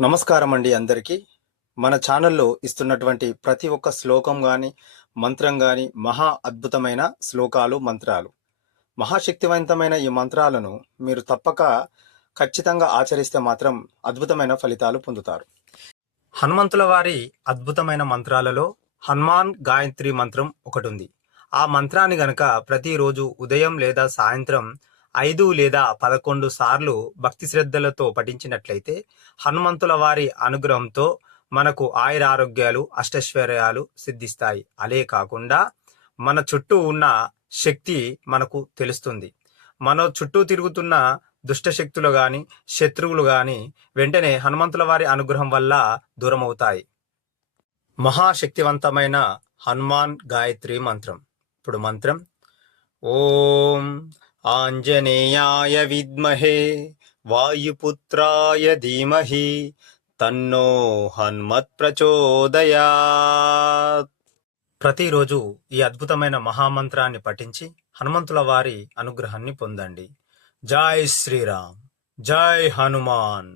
నమస్కారం అండి అందరికీ. మన ఛానల్లో ఇస్తున్నటువంటి ప్రతి ఒక్క శ్లోకం గాని, మంత్రం గాని మహా అద్భుతమైన శ్లోకాలు, మంత్రాలు. మహాశక్తివంతమైన ఈ మంత్రాలను మీరు తప్పక ఖచ్చితంగా ఆచరిస్తే మాత్రం అద్భుతమైన ఫలితాలు పొందుతారు. హనుమంతుల వారి అద్భుతమైన మంత్రాలలో హనుమాన్ గాయత్రి మంత్రం ఒకటుంది. ఆ మంత్రాన్ని గనక ప్రతిరోజు ఉదయం లేదా సాయంత్రం 5 లేదా 11 సార్లు భక్తి శ్రద్ధలతో పఠించినట్లయితే హనుమంతుల వారి అనుగ్రహంతో మనకు ఆయురారోగ్యాలు, అష్టైశ్వర్యాలు సిద్ధిస్తాయి. అలే కాకుండా మన చుట్టూ ఉన్న శక్తి మనకు తెలుస్తుంది. మన చుట్టూ తిరుగుతున్న దుష్ట శక్తులు గాని, శత్రువులు గాని వెంటనే హనుమంతుల వారి అనుగ్రహం వల్ల దూరమవుతాయి. మహాశక్తివంతమైన హనుమాన్ గాయత్రి మంత్రం. ఇప్పుడు మంత్రం: ఓం ఆంజనేయాయ విద్మహే వాయుపుత్రాయ ధీమహి తన్నో హనుమత్ ప్రచోదయాత్. ప్రతిరోజు ఈ అద్భుతమైన మహామంత్రాన్ని పఠించి హనుమంతుల వారి అనుగ్రహాన్ని పొందండి. జై శ్రీరామ్, జై హనుమాన్.